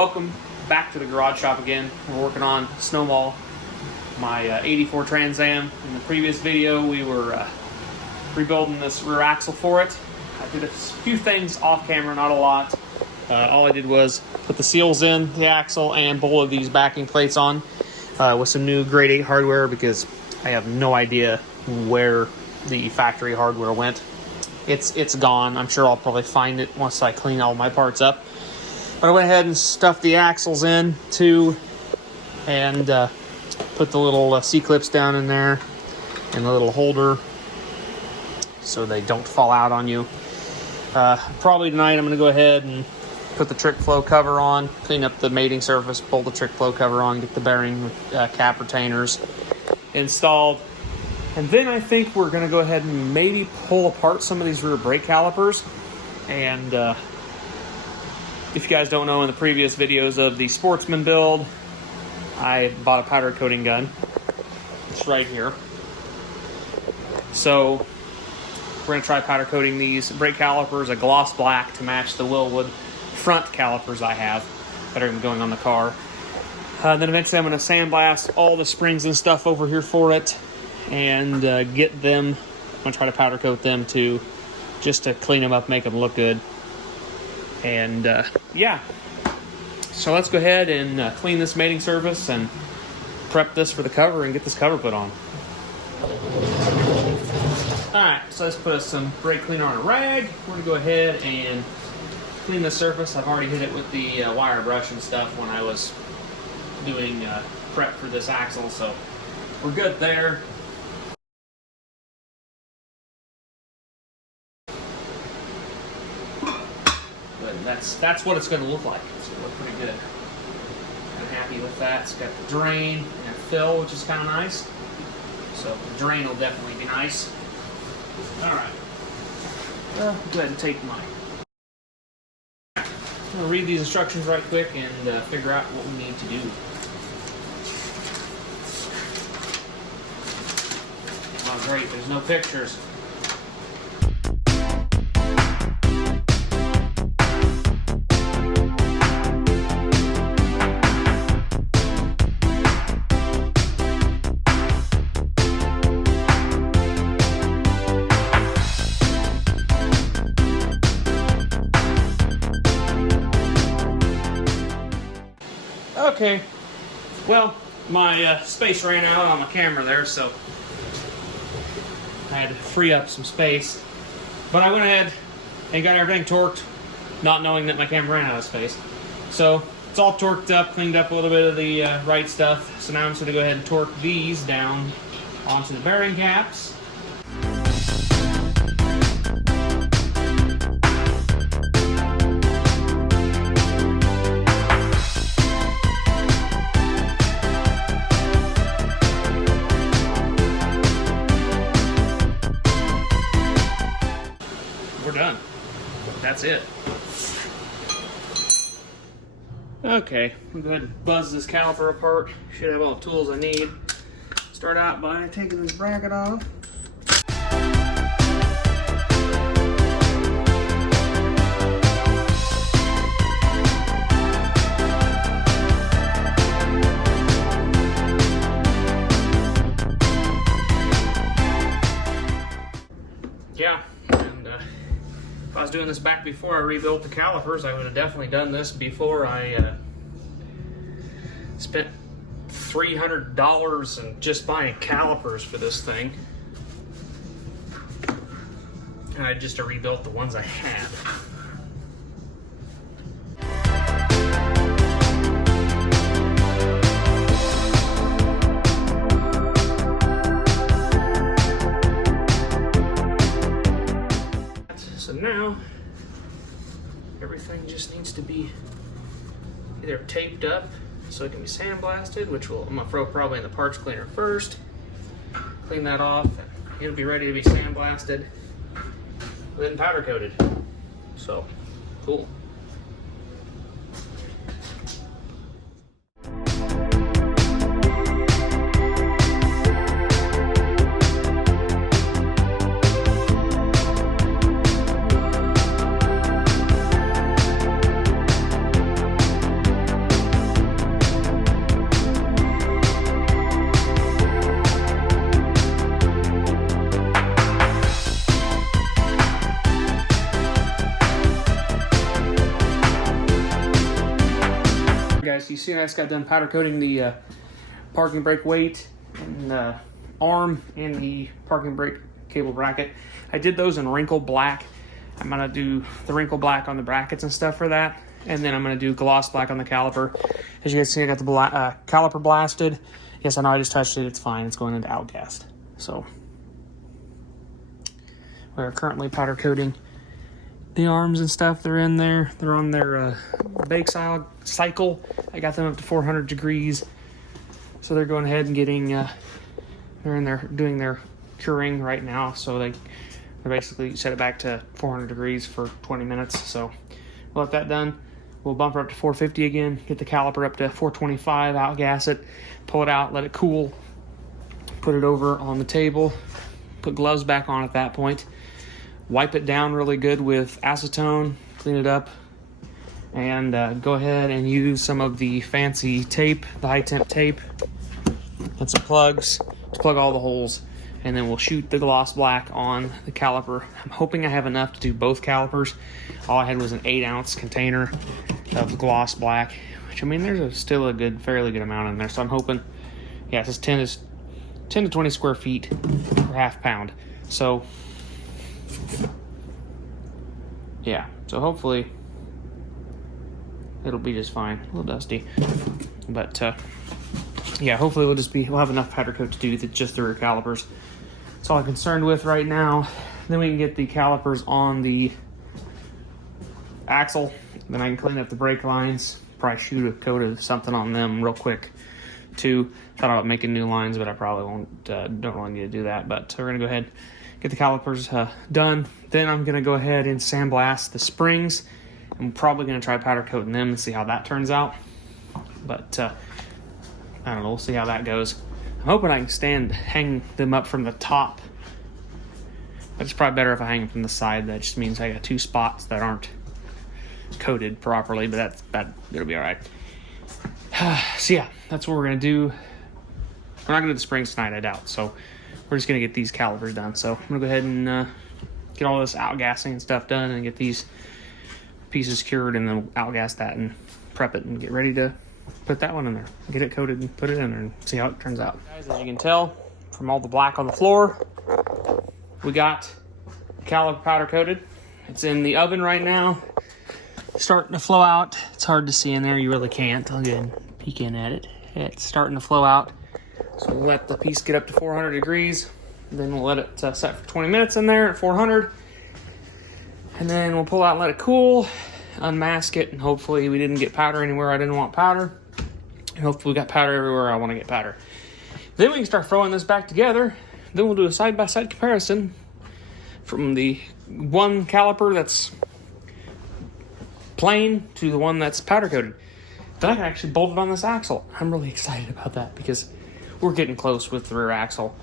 Welcome back to the garage shop again. We're working on Snowball, my 84 Trans Am. In the previous video, we were rebuilding this rear axle for it. I did a few things off camera, not a lot. All I did was put the seals in the axle and bolted these backing plates on with some new grade 8 hardware because I have no idea where the factory hardware went. It's gone. I'm sure I'll probably find it once I clean all my parts up. But I went ahead and stuffed the axles in too, and put the little C-clips down in there and the little holder so they don't fall out on you. Probably tonight I'm going to go ahead and put the trick flow cover on, clean up the mating surface, pull the trick flow cover on, get the bearing cap retainers installed. And then I think we're going to go ahead and maybe pull apart some of these rear brake calipers. And if you guys don't know, in the previous videos of the Sportsman build, I bought a powder coating gun. It's right here. So we're going to try powder coating these brake calipers a gloss black to match the Willwood front calipers I have that are going on the car. Then eventually I'm going to sandblast all the springs and stuff over here for it and get them. I'm going to try to powder coat them too, just to clean them up, make them look good. And yeah, so let's go ahead and clean this mating surface and prep this for the cover and get this cover put on. Alright, so let's put some brake cleaner on a rag. We're going to go ahead and clean the surface. I've already hit it with the wire brush and stuff when I was doing prep for this axle, so we're good there. That's what it's going to look like. It's going to look pretty good. I'm happy with that. It's got the drain and fill, which is kind of nice. So the drain will definitely be nice. All right. Go ahead and take mine. I'm going to read these instructions right quick and figure out what we need to do. Oh, great. There's no pictures. Okay, well, my space ran out on my camera there, so I had to free up some space. But I went ahead and got everything torqued, not knowing that my camera ran out of space. So it's all torqued up, cleaned up a little bit of the right stuff. So now I'm just going to go ahead and torque these down onto the bearing caps. We're done. That's it. Okay, I'm going to buzz this caliper apart. Should have all the tools I need. Start out by taking this bracket off. Yeah. If I was doing this back before I rebuilt the calipers, I would have definitely done this before I spent $300 in just buying calipers for this thing. And I just rebuilt the ones I had. So now, everything just needs to be either taped up so it can be sandblasted, which I'm going to throw probably in the parts cleaner first. Clean that off, and it'll be ready to be sandblasted, then powder coated. So, cool. see I just got done powder coating the parking brake weight and the arm and the parking brake cable bracket. I did those in wrinkle black. I'm gonna do the wrinkle black on the brackets and stuff for that, and then I'm gonna do gloss black on the caliper. As you guys see, I got the caliper blasted. Yes, I know I just touched it. It's fine. It's going into outcast. So we're currently powder coating the arms and stuff. They're in there. They're on their bake cycle. I got them up to 400 degrees. So they're going ahead and getting, they're in there doing their curing right now. So they basically set it back to 400 degrees for 20 minutes. So we'll have that done. We'll bump her up to 450 again, get the caliper up to 425, outgas it, pull it out, let it cool, put it over on the table, put gloves back on at that point, wipe it down really good with acetone, clean it up, and go ahead and use some of the fancy tape, the high temp tape, and some plugs to plug all the holes, and then we'll shoot the gloss black on the caliper. I'm hoping I have enough to do both calipers. All I had was an 8-ounce container of gloss black, which, I mean, there's still a fairly good amount in there. So I'm hoping, yeah, it says 10 to 20 square feet per half pound. So yeah, so hopefully it'll be just fine. A little dusty, but yeah, hopefully we'll have enough powder coat to do just the rear calipers. That's all I'm concerned with right now. Then we can get the calipers on the axle. Then I can clean up the brake lines. Probably shoot a coat of something on them real quick too. Thought about making new lines, but I probably won't. Don't really need to do that. But we're gonna go ahead, get the calipers done. Then I'm gonna go ahead and sandblast the springs. I'm probably gonna try powder coating them and see how that turns out. But I don't know. We'll see how that goes. I'm hoping I can hang them up from the top. But it's probably better if I hang them from the side. That just means I got two spots that aren't coated properly, but it'll be all right. So yeah, that's what we're gonna do. We're not gonna do the springs tonight, I doubt. So we're just gonna get these calipers done. So I'm gonna go ahead and get all this outgassing and stuff done, and get these pieces cured, and then outgas that and prep it and get ready to put that one in there, get it coated and put it in there and see how it turns out. Guys, as you can tell from all the black on the floor, we got the caliper powder coated. It's in the oven right now, starting to flow out. It's hard to see in there, you really can't. I'll go ahead and peek in at it. It's starting to flow out. So we'll let the piece get up to 400 degrees. Then we'll let it set for 20 minutes in there at 400. And then we'll pull out and let it cool, unmask it, and hopefully we didn't get powder anywhere I didn't want powder. And hopefully we got powder everywhere I want to get powder. Then we can start throwing this back together. Then we'll do a side-by-side comparison from the one caliper that's plain to the one that's powder coated. Then I can actually bolt it on this axle. I'm really excited about that because we're getting close with the rear axle,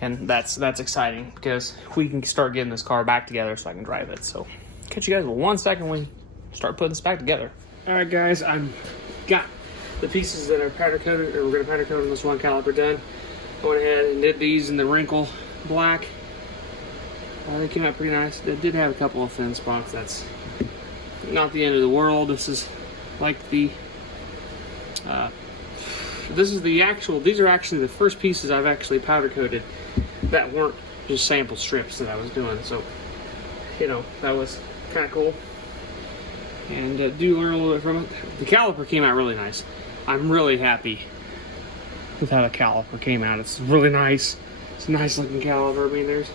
and that's exciting because we can start getting this car back together so I can drive it. So catch you guys in 1 second when we start putting this back together. All right, guys, I've got the pieces that are powder coated, or we're gonna powder coat on this one caliper done. I went ahead and did these in the wrinkle black. They came out pretty nice. They did have a couple of thin spots. That's not the end of the world. This is like the these are actually the first pieces I've actually powder coated that weren't just sample strips that I was doing. So, you know, that was kind of cool. And do learn a little bit from it. The caliper came out really nice. I'm really happy with how the caliper came out. It's really nice. It's a nice looking caliper. I mean, there's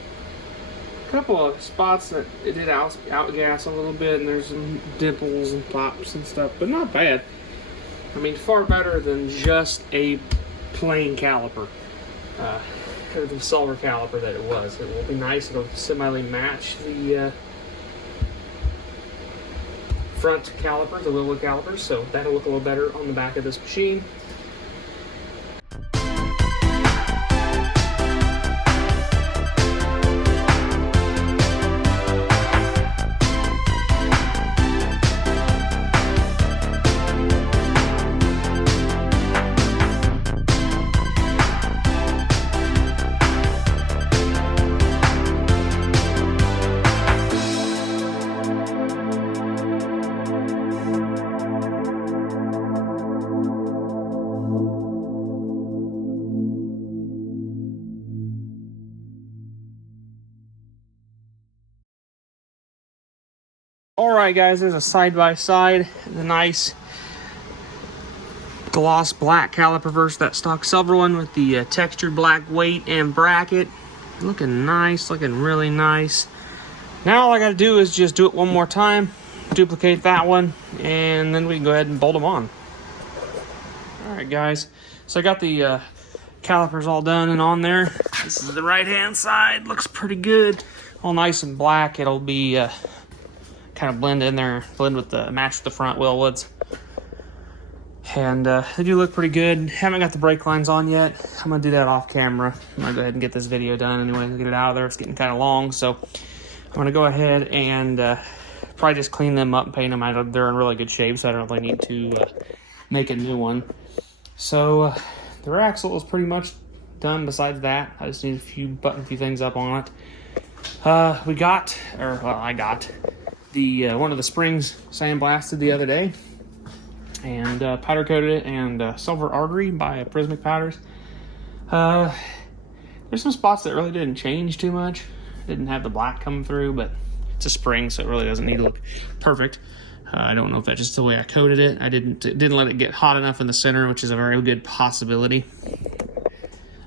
a couple of spots that it did outgas a little bit, and there's some dimples and pops and stuff, but not bad. I mean, far better than just a plain caliper, or the silver caliper that it was. It will be nice. It'll similarly match the front calipers, the wheel calipers, so that'll look a little better on the back of this machine. Alright guys, there's a side-by-side, the nice gloss black caliper versus that stock silver one with the textured black weight and bracket. Looking nice, looking really nice. Now all I gotta do is just do it one more time, duplicate that one, and then we can go ahead and bolt them on. Alright guys, so I got the calipers all done and on there. This is the right hand side, looks pretty good. All nice and black. It'll be kind of blend in there, blend with the match with the front wheel woods. And they do look pretty good. Haven't got the brake lines on yet. I'm gonna do that off camera. I'm gonna go ahead and get this video done anyway, get it out of there. It's getting kind of long, so I'm gonna go ahead and probably just clean them up and paint them. They're in really good shape, so I don't really need to make a new one. So the rear axle is pretty much done. Besides that, I just need to button a few things up on it. I got the one of the springs sandblasted the other day and powder coated it and silver artery by Prismic Powders. There's some spots that really didn't change too much. Didn't have the black coming through, but it's a spring, so it really doesn't need to look perfect. I don't know if that's just the way I coated it. I didn't let it get hot enough in the center, which is a very good possibility.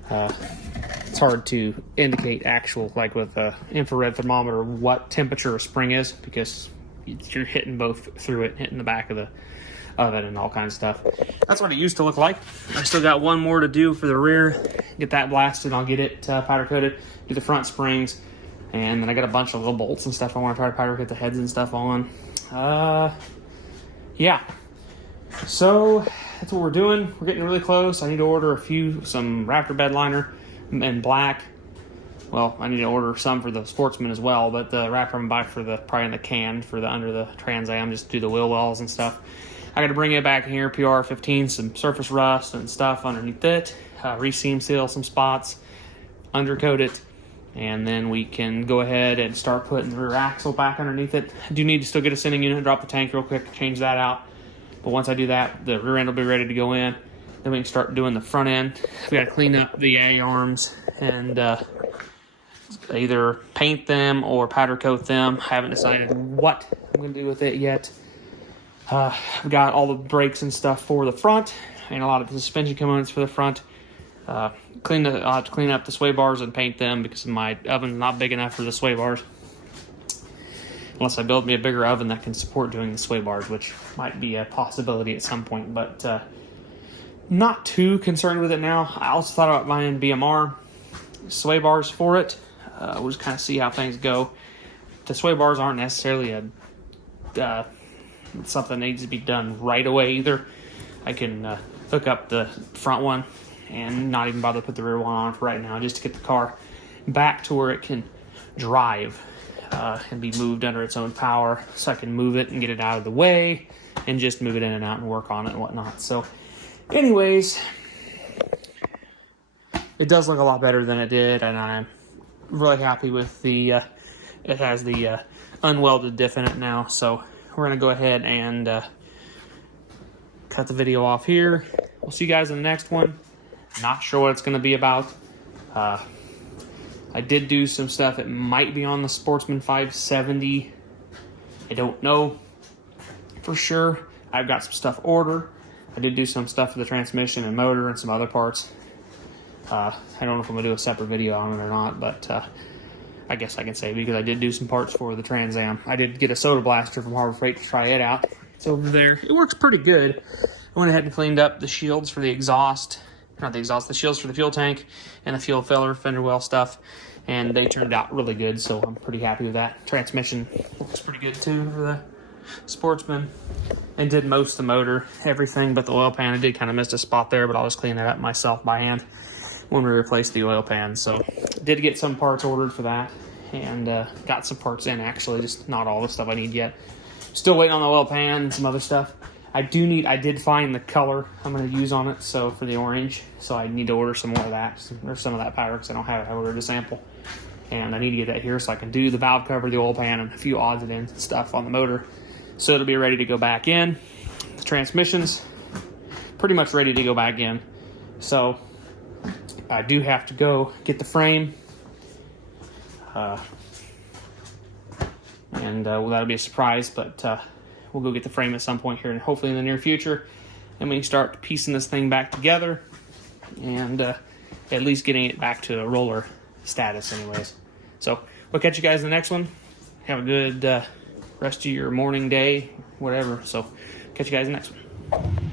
It's hard to indicate actual, like with an infrared thermometer, what temperature a spring is, because you're hitting both through it, hitting the back of the oven and all kinds of stuff. That's what it used to look like. I still got one more to do for the rear, get that blasted. I'll get it powder coated, do the front springs, and then I got a bunch of little bolts and stuff I want to try to powder coat the heads and stuff on. Yeah, so that's what we're doing. We're getting really close. I need to order some Raptor bed liner in black. Well, I need to order some for the Sportsman as well, but the Raptor I'm gonna buy for probably in the can for the under the Trans Am, just do the wheel wells and stuff. I got to bring it back in here, PR15, some surface rust and stuff underneath it, re-seam seal some spots, undercoat it, and then we can go ahead and start putting the rear axle back underneath it. I do need to still get a sending unit, drop the tank real quick, change that out. But once I do that, the rear end will be ready to go in. Then we can start doing the front end. We got to clean up the A-arms and either paint them or powder coat them. I haven't decided what I'm going to do with it yet. I've got all the brakes and stuff for the front and a lot of the suspension components for the front. I'll have to clean up the sway bars and paint them because my oven's not big enough for the sway bars. Unless I build me a bigger oven that can support doing the sway bars, which might be a possibility at some point, but not too concerned with it now. I also thought about buying BMR sway bars for it. We'll just kind of see how things go. The sway bars aren't necessarily something that needs to be done right away either. I can hook up the front one and not even bother to put the rear one on for right now, just to get the car back to where it can drive and be moved under its own power, so I can move it and get it out of the way and just move it in and out and work on it and whatnot. So anyways, it does look a lot better than it did, and I'm really happy with the it has the unwelded diff in it now. So we're gonna go ahead and cut the video off here. We'll see you guys in the next one. Not sure what it's gonna be about. I did do some stuff. It might be on the Sportsman 570. I don't know for sure. I've got some stuff ordered. I did do some stuff for the transmission and motor and some other parts. I don't know if I'm gonna do a separate video on it or not, but I guess I can say, because I did do some parts for the Trans Am. I did get a soda blaster from Harbor Freight to try it out. It's over there. It works pretty good. I went ahead and cleaned up the shields for the exhaust. Not the exhaust, the shields for the fuel tank and the fuel filler, fender well stuff. And they turned out really good, so I'm pretty happy with that. Transmission looks pretty good too for the Sportsman. And did most of the motor, everything but the oil pan. I did kind of miss a spot there, but I'll just clean that up myself by hand when we replace the oil pan. So did get some parts ordered for that, and got some parts in actually, just not all the stuff I need yet. Still waiting on the oil pan and some other stuff. I did find the color I'm going to use on it, so for the orange, so I need to order some more of that, or some of that powder, because I don't have it. I ordered a sample, and I need to get that here so I can do the valve cover, the oil pan, and a few odds and ends and stuff on the motor, so it'll be ready to go back in. The transmission's pretty much ready to go back in, so I do have to go get the frame, and and well, that'll be a surprise, but we'll go get the frame at some point here, and hopefully in the near future, and we can start piecing this thing back together, and at least getting it back to a roller status anyways. So we'll catch you guys in the next one. Have a good rest of your morning, day, whatever. So catch you guys in the next one.